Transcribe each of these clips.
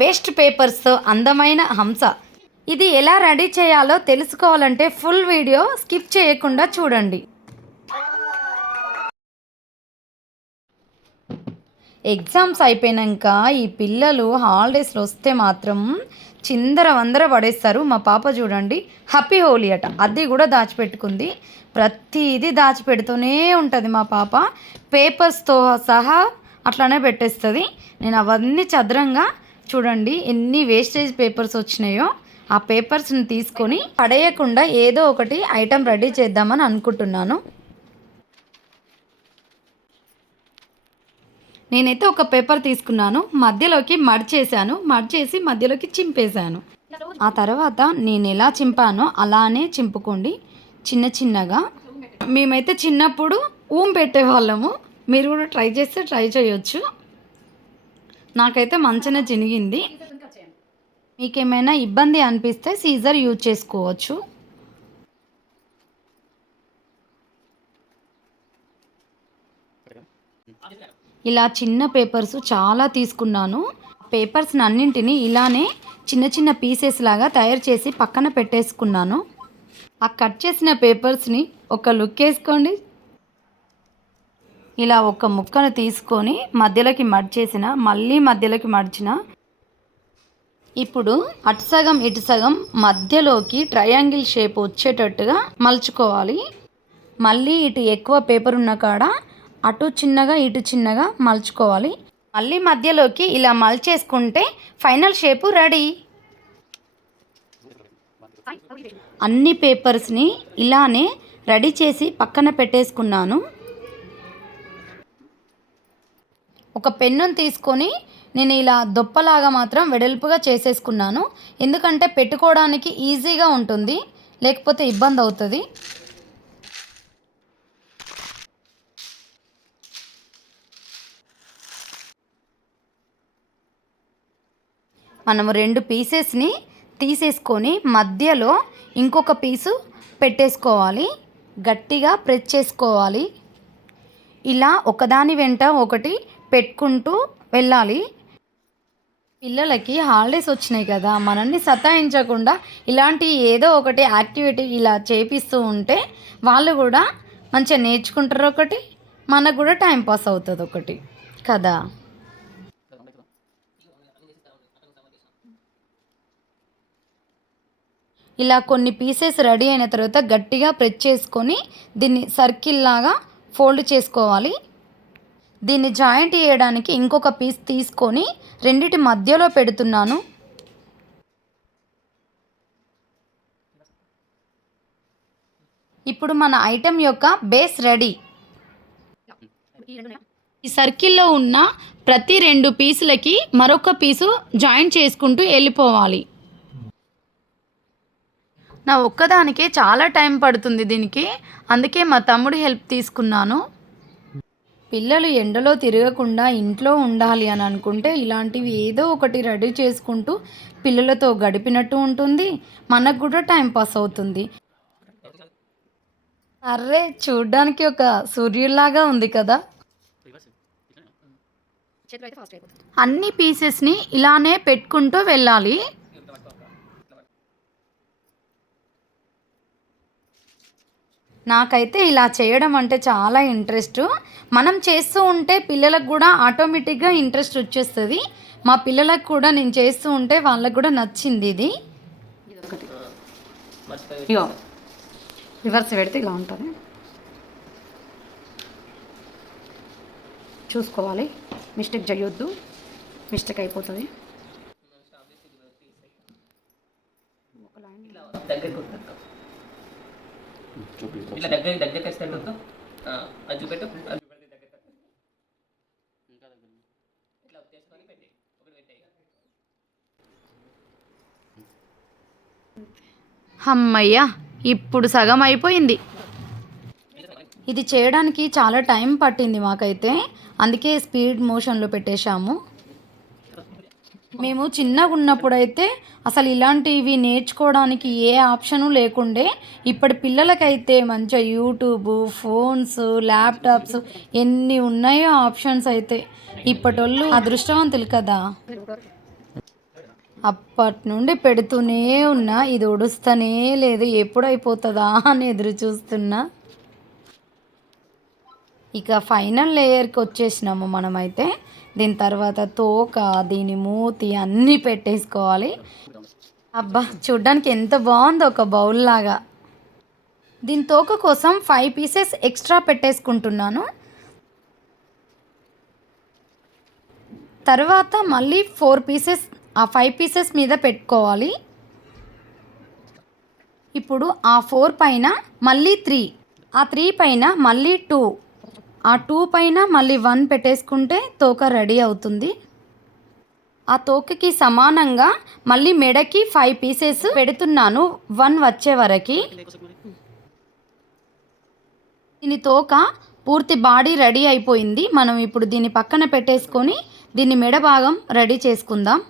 Waste పేపర్స్తో అందమైన హంస. ఇది ఎలా రెడీ చేయాలో తెలుసుకోవాలంటే ఫుల్ వీడియో స్కిప్ చేయకుండా చూడండి. ఎగ్జామ్స్ అయిపోయాక ఈ పిల్లలు హాలిడేస్లో వస్తే మాత్రం చిందర వందర పడేస్తారు. మా పాప చూడండి, హ్యాపీ హోలీ అట, అది కూడా దాచిపెట్టుకుంది. ప్రతిదీ దాచిపెడుతూనే ఉంటుంది మా పాప. పేపర్స్తో సహా అట్లానే పెట్టేస్తుంది. నేను అవన్నీ చదరంగా చూడండి ఎన్ని వేస్టేజ్ పేపర్స్ వచ్చినాయో. ఆ పేపర్స్ని తీసుకొని పడేయకుండా ఏదో ఒకటి ఐటెం రెడీ చేద్దామని అనుకుంటున్నాను. నేనైతే ఒక పేపర్ తీసుకున్నాను, మధ్యలోకి మడిచేసి మధ్యలోకి చింపేశాను. ఆ తర్వాత నేను ఎలా చింపానో అలానే చింపుకోండి చిన్న చిన్నగా. మేమైతే చిన్నప్పుడు పెట్టేవాళ్ళము, మీరు కూడా ట్రై చేస్తే ట్రై చేయొచ్చు. నాకైతే మంచిగా చినిగింది. మీకేమైనా ఇబ్బంది అనిపిస్తే సీజర్ యూజ్ చేసుకోవచ్చు. ఇలా చిన్న పేపర్స్ చాలా తీసుకున్నాను. పేపర్స్ని అన్నింటినీ ఇలానే చిన్న చిన్న పీసెస్ లాగా తయారు చేసి పక్కన పెట్టేసుకున్నాను. ఆ కట్ చేసిన పేపర్స్ని ఒక లుక్ వేసుకోండి. ఇలా ఒక ముక్కను తీసుకొని మధ్యలోకి మర్చిన ఇప్పుడు అటు సగం ఇటు సగం మధ్యలోకి ట్రయాంగిల్ షేప్ వచ్చేటట్టుగా మలుచుకోవాలి. మళ్ళీ ఇటు ఎక్కువ పేపర్ ఉన్న కాడ అటు చిన్నగా ఇటు చిన్నగా మలుచుకోవాలి. మళ్ళీ మధ్యలోకి ఇలా మలిచేసుకుంటే ఫైనల్ షేపు రెడీ. అన్ని పేపర్స్ని ఇలానే రెడీ చేసి పక్కన పెట్టేసుకున్నాను. ఒక పెన్నును తీసుకొని నేను ఇలా దొప్పలాగా మాత్రం వెడల్పుగా చేసేసుకున్నాను. ఎందుకంటే పెట్టుకోవడానికి ఈజీగా ఉంటుంది, లేకపోతే ఇబ్బంది అవుతుంది. మనము 2 పీసెస్ని తీసేసుకొని మధ్యలో ఇంకొక పీసు పెట్టేసుకోవాలి. గట్టిగా ప్రెస్ చేసుకోవాలి. ఇలా ఒకదాని వెంట ఒకటి పెట్టుకుంటూ వెళ్ళాలి. పిల్లలకి హాలిడేస్ వచ్చినాయి కదా, మనల్ని సతాయించకుండా ఇలాంటి ఏదో ఒకటి యాక్టివిటీ ఇలా చేపిస్తూ ఉంటే వాళ్ళు కూడా మంచిగా నేర్చుకుంటారు. ఒకటి మనకు కూడా టైంపాస్ అవుతుంది ఒకటి కదా. ఇలా కొన్ని పీసెస్ రెడీ అయిన తర్వాత గట్టిగా ప్రెస్ చేసుకొని దీన్ని సర్కిల్ లాగా ఫోల్డ్ చేసుకోవాలి. దీన్ని జాయింట్ చేయడానికి ఇంకొక పీస్ తీసుకొని రెండిటి మధ్యలో పెడుతున్నాను. ఇప్పుడు మన ఐటెం యొక్క బేస్ రెడీ. ఈ సర్కిల్లో ఉన్న ప్రతి 2 పీసులకి మరొక పీసు జాయింట్ చేసుకుంటూ వెళ్ళిపోవాలి. నా ఒక్కదానికే చాలా టైం పడుతుంది దీనికి, అందుకే మా తమ్ముడి హెల్ప్ తీసుకున్నాను. పిల్లలు ఎండలో తిరగకుండా ఇంట్లో ఉండాలి అని అనుకుంటే ఇలాంటివి ఏదో ఒకటి రెడీ చేసుకుంటూ పిల్లలతో గడిపినట్టు ఉంటుంది, మనకు కూడా టైం పాస్ అవుతుంది. అర్రే, చూడ్డానికి ఒక సూర్యుల్లాగా ఉంది కదా. అన్ని పీసెస్ని ఇలానే పెట్టుకుంటూ వెళ్ళాలి. నాకైతే ఇలా చేయడం అంటే చాలా ఇంట్రెస్ట్. మనం చేస్తూ ఉంటే పిల్లలకు కూడా ఆటోమేటిక్గా ఇంట్రెస్ట్ వచ్చేస్తుంది. మా పిల్లలకు కూడా నేను చేస్తూ ఉంటే వాళ్ళకు కూడా నచ్చింది ఇది. ఇగో రివర్స్ పెడితే ఇలా ఉంటుంది, చూసుకోవాలి. మిస్టేక్ చేయొద్దు, మిస్టేక్ అయిపోతుంది. ఒక లైన్ ఇట్లా దగ్గరికి వస్తే అది చూపెట్టు. అమ్మయ్య, ఇప్పుడు సగం అయిపోయింది. ఇది చేయడానికి చాలా టైం పట్టింది మాకైతే, అందుకే స్పీడ్ మోషన్లో పెట్టేశాము. మేము చిన్నగా ఉన్నప్పుడైతే అసలు ఇలాంటివి నేర్చుకోవడానికి ఏ ఆప్షను లేకుండే. ఇప్పటి పిల్లలకైతే మంచిగా యూట్యూబ్, ఫోన్స్, ల్యాప్టాప్స్ ఎన్ని ఉన్నాయో ఆప్షన్స్ అయితే. ఇప్పటోళ్ళు అదృష్టవంతులు కదా. అప్పటి నుండి పెడుతూనే ఉన్నా, ఇది ఒడుస్తూనే లేదు, ఎప్పుడు అయిపోతుందా అని ఎదురు చూస్తున్నా. ఇక ఫైనల్ లేయర్కి వచ్చేసినాము మనమైతే. దీని తర్వాత తోక, దీని మూతి అన్నీ పెట్టేసుకోవాలి. అబ్బా, చూడ్డానికి ఎంత బాగుందో, ఒక బౌల్ లాగా. దీని తోక కోసం 5 పీసెస్ ఎక్స్ట్రా పెట్టేసుకుంటున్నాను. తర్వాత మళ్ళీ 4 పీసెస్ ఆ 5 పీసెస్ మీద పెట్టుకోవాలి. ఇప్పుడు ఆ 4 పైన మళ్ళీ 3, ఆ 3 పైన మళ్ళీ 2, ఆ 2 పైన మళ్ళీ 1 పెట్టేసుకుంటే తోక రెడీ అవుతుంది. ఆ తోకకి సమానంగా మళ్ళీ మెడకి 5 పీసెస్ పెడుతున్నాను, 1 వచ్చే వరకు. దీని తోక పూర్తి బాడీ రెడీ అయిపోయింది. మనం ఇప్పుడు దీన్ని పక్కన పెట్టేసుకొని దీన్ని మెడ భాగం రెడీ చేసుకుందాం.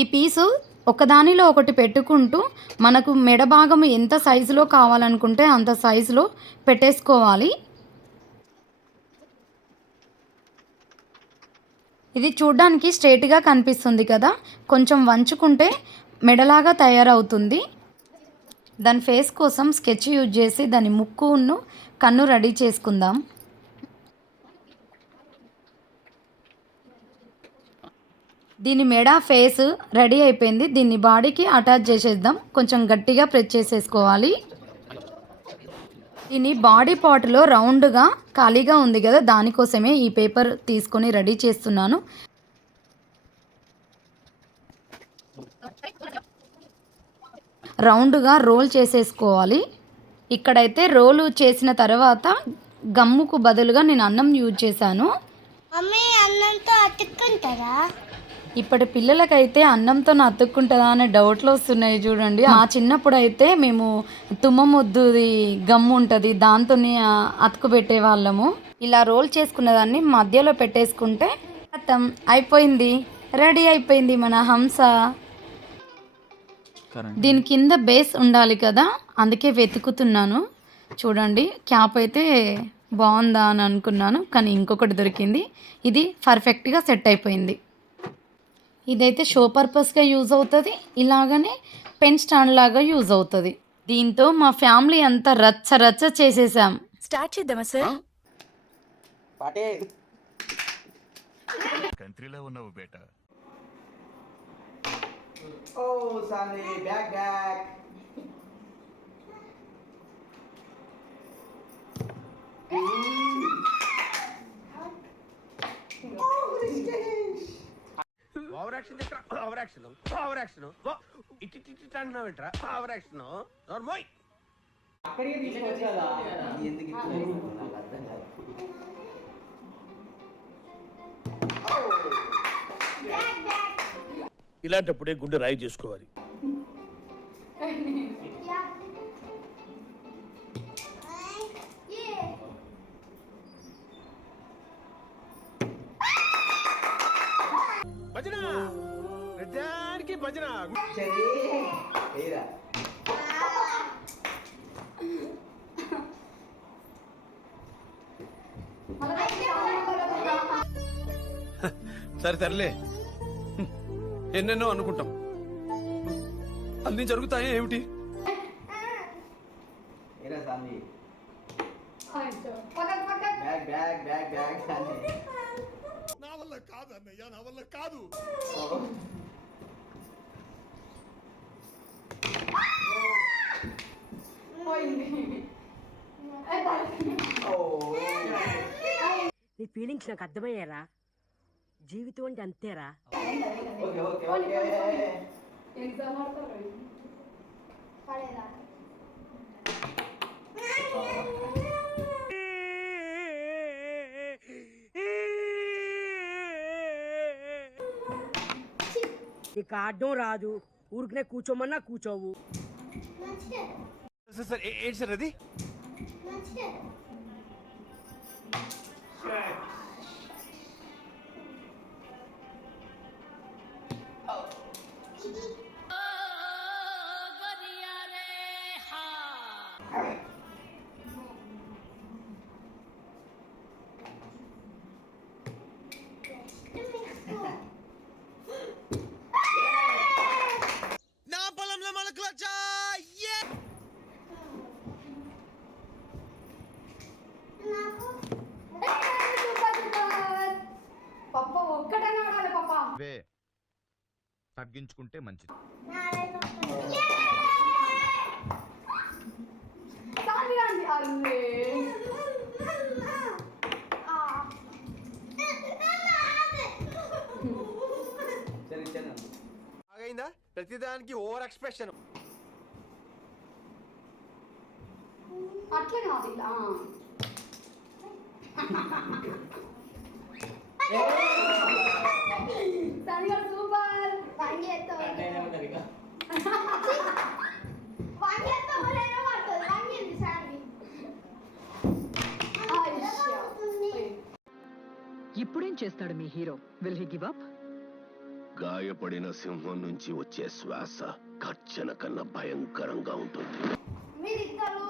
ఈ పీసు ఒకదానిలో ఒకటి పెట్టుకుంటూ మనకు మెడ భాగం ఎంత సైజులో కావాలనుకుంటే అంత సైజులో పెట్టేసుకోవాలి. ఇది చూడ్డానికి స్ట్రేట్గా కనిపిస్తుంది కదా, కొంచెం వంచుకుంటే మెడలాగా తయారవుతుంది. దాని ఫేస్ కోసం స్కెచ్ యూజ్ చేసి దాని ముక్కును కన్ను రెడీ చేసుకుందాం. దీని మెడ ఫేస్ రెడీ అయిపోయింది. దీన్ని బాడీకి అటాచ్ చేసేద్దాం. కొంచెం గట్టిగా ప్రెస్ చేసేసుకోవాలి. దీని బాడీ పార్ట్లో రౌండ్గా ఖాళీగా ఉంది కదా, దానికోసమే ఈ పేపర్ తీసుకొని రెడీ చేస్తున్నాను. రౌండ్గా రోల్ చేసేసుకోవాలి. ఇక్కడైతే రోలు చేసిన తర్వాత గమ్ముకు బదులుగా నేను అన్నం యూజ్ చేశాను. అన్నంతో అతుక్కుంటారా? ఇప్పటి పిల్లలకైతే అన్నంతో అతుక్కుంటుందా అనే డౌట్లు వస్తున్నాయి చూడండి. ఆ చిన్నప్పుడు అయితే మేము తుమ్మమొద్దుది గమ్ము ఉంటుంది, దాంతో అతుకు పెట్టేవాళ్ళము. ఇలా రోల్ చేసుకున్న దాన్ని మధ్యలో పెట్టేసుకుంటే మొత్తం అయిపోయింది, రెడీ అయిపోయింది మన హంస. దీని కింద బేస్ ఉండాలి కదా, అందుకే వెతుకుతున్నాను. చూడండి, క్యాప్ అయితే బాగుందా అని అనుకున్నాను, కానీ ఇంకొకటి దొరికింది. ఇది పర్ఫెక్ట్గా సెట్ అయిపోయింది. ఇదైతే షో పర్పస్గా యూజ్ అవుతుంది, ఇలాగనే పెన్ స్టాండ్ లాగా యూజ్ అవుతుంది. దీంతో మా ఫ్యామిలీ అంతా రచ్చ రచ్చ చేసేసాం. స్టార్ట్ చేద్దామా సార్? కంట్రీలో ఉన్నావు బేటా. ఓ సామి బ్యాక్ బ్యాక్. ఓవర్ యాక్షన్ చేస్తా, ఓవర్ యాక్షన్, ఓవర్ యాక్షన్, ఇట్టి ఇట్టి అంటున్నావు ఏంట్రా? ఓవర్ యాక్షన్ నోర్మోయ్. అక్కడికి తీసుకోవచ్చు కదా, ఎందుకు నాకు అర్థం కాదు. ఇలాంటప్పుడే గుండె రాయి చేసుకోవాలి. భజన ప్రజానికి భజన. సరే సర్లే, ఎన్నెన్నో అనుకుంటాం, అన్ని జరుగుతాయి ఏమిటి? నా వల్ల కాదు అన్నయ్య, నా వల్ల కాదు. నీ ఫీలింగ్స్ నాకు అర్థమయ్యారా? జీవితం అంటే అంతేరా. నీకు ఆడడం రాదు, ఊరికనే కూర్చోమన్నా కూర్చోవు. సార్ ఏంటి సార్ అది? తగ్గించుకుంటే మంచిది. సరే ఇచ్చాను. బాగైందా? ప్రతిదానికి ఓవర్ ఎక్స్ప్రెషన్. అట్లా కాదు ఇలా సూపర్ అంటే ఏమంటారు ఇక? ఇప్పుడేం చేస్తాడు మీ hero? Will he give up? గాయపడిన సింహం నుంచి వచ్చే శ్వాస కర్చన కన్నా భయంకరంగా ఉంటుంది. మీరిద్దరు